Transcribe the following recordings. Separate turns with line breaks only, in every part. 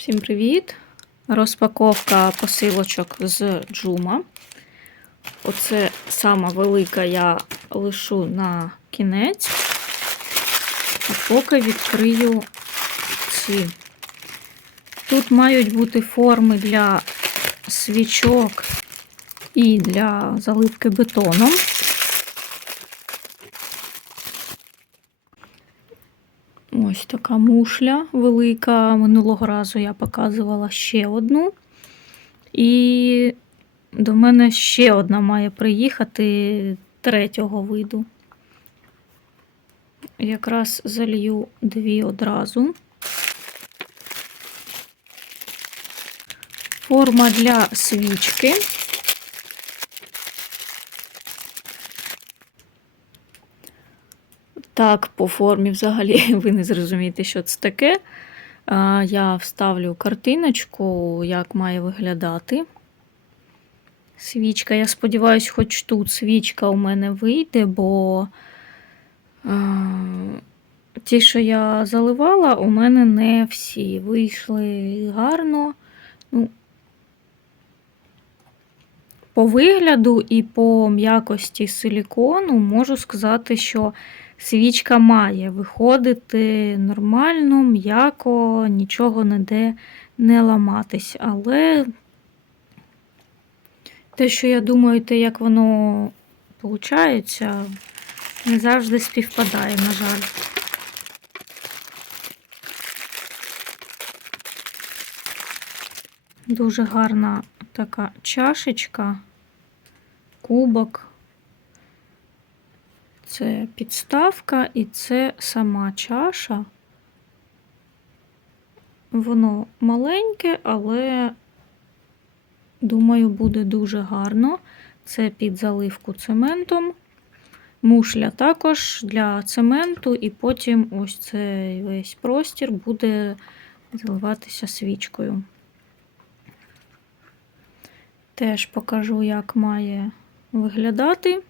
Всім привіт! Розпаковка посилочок з Джума. Оце сама велика я лишу на кінець, а поки відкрию ці. Тут мають бути форми для свічок і для заливки бетоном. Ось така мушля велика. Минулого разу я показувала ще одну. І до мене ще одна має приїхати третього виду. Якраз залью дві одразу. Форма для свічки. Так, по формі взагалі ви не зрозумієте, що це таке. Я вставлю картиночку, як має виглядати. Свічка. Я сподіваюся, хоч тут свічка у мене вийде, бо ті, що я заливала, у мене не всі вийшли гарно. Ну, По вигляду і по м'якості силікону можу сказати, що свічка має виходити нормально, м'яко, нічого ніде не ламатись. Але те, що я думаю, те, як воно виходить, не завжди співпадає, на жаль. Дуже гарна така чашечка, кубок. Це підставка і це сама чаша. Воно маленьке, але, думаю, буде дуже гарно. Це під заливку цементом. Мушля також для цементу, і потім ось цей весь простір буде заливатися свічкою. Теж покажу, як має виглядати.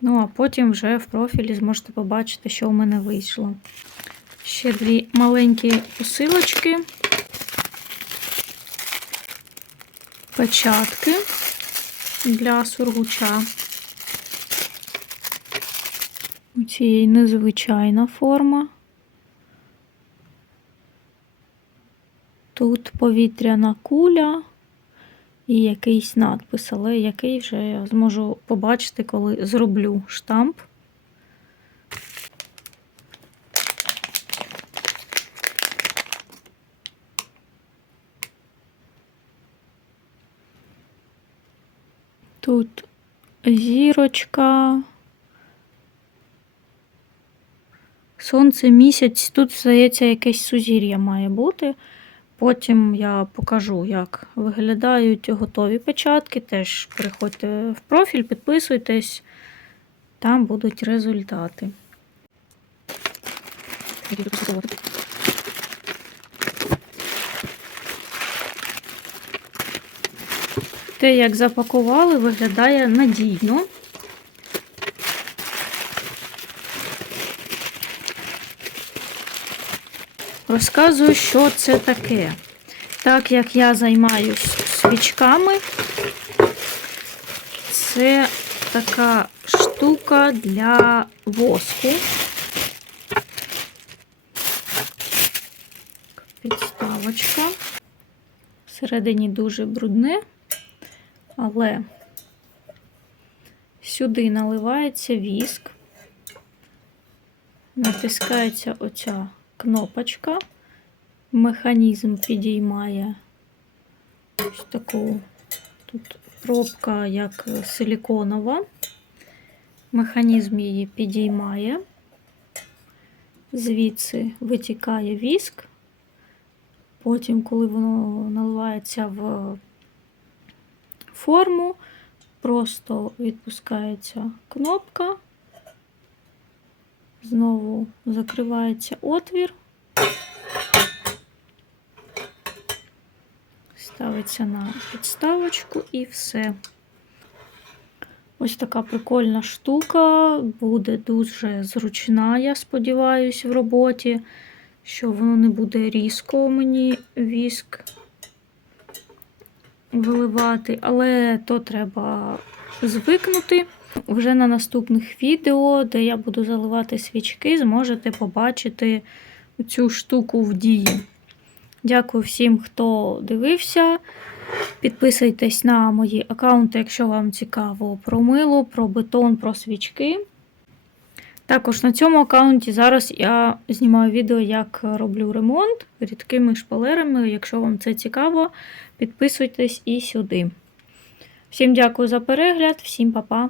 Ну, а потім вже в профілі зможете побачити, що в мене вийшло. Ще дві маленькі посилочки, печатки для сургуча. У цієї незвичайна форма. Тут повітряна куля і якийсь надпис, але який вже я зможу побачити, коли зроблю штамп. Тут зірочка, сонце, місяць, тут, здається, якесь сузір'я має бути. Потім я покажу, як виглядають готові печатки. Теж переходьте в профіль, підписуйтесь, там будуть результати. Те, як запакували, виглядає надійно. Розказую, що це таке. Так як я займаюсь свічками, це така штука для воску. Підставочка. Всередині дуже брудне, але сюди наливається віск, натискається оця кнопочка. Механізм підіймає ось таку тут пробка, як силіконова. Механізм її підіймає, звідси витікає віск. Потім, коли воно наливається в форму, просто відпускається кнопка, знову закривається отвір, ставиться на підставочку і все. Ось така прикольна штука, буде дуже зручна, я сподіваюся, в роботі, що воно не буде різко мені віск виливати, але то треба звикнути. Вже на наступних відео, де я буду заливати свічки, зможете побачити цю штуку в дії. Дякую всім, хто дивився. Підписуйтесь на мої аккаунти, якщо вам цікаво про мило, про бетон, про свічки. Також на цьому аккаунті зараз я знімаю відео, як роблю ремонт рідкими шпалерами. Якщо вам це цікаво, підписуйтесь і сюди. Всім дякую за перегляд, всім па-па!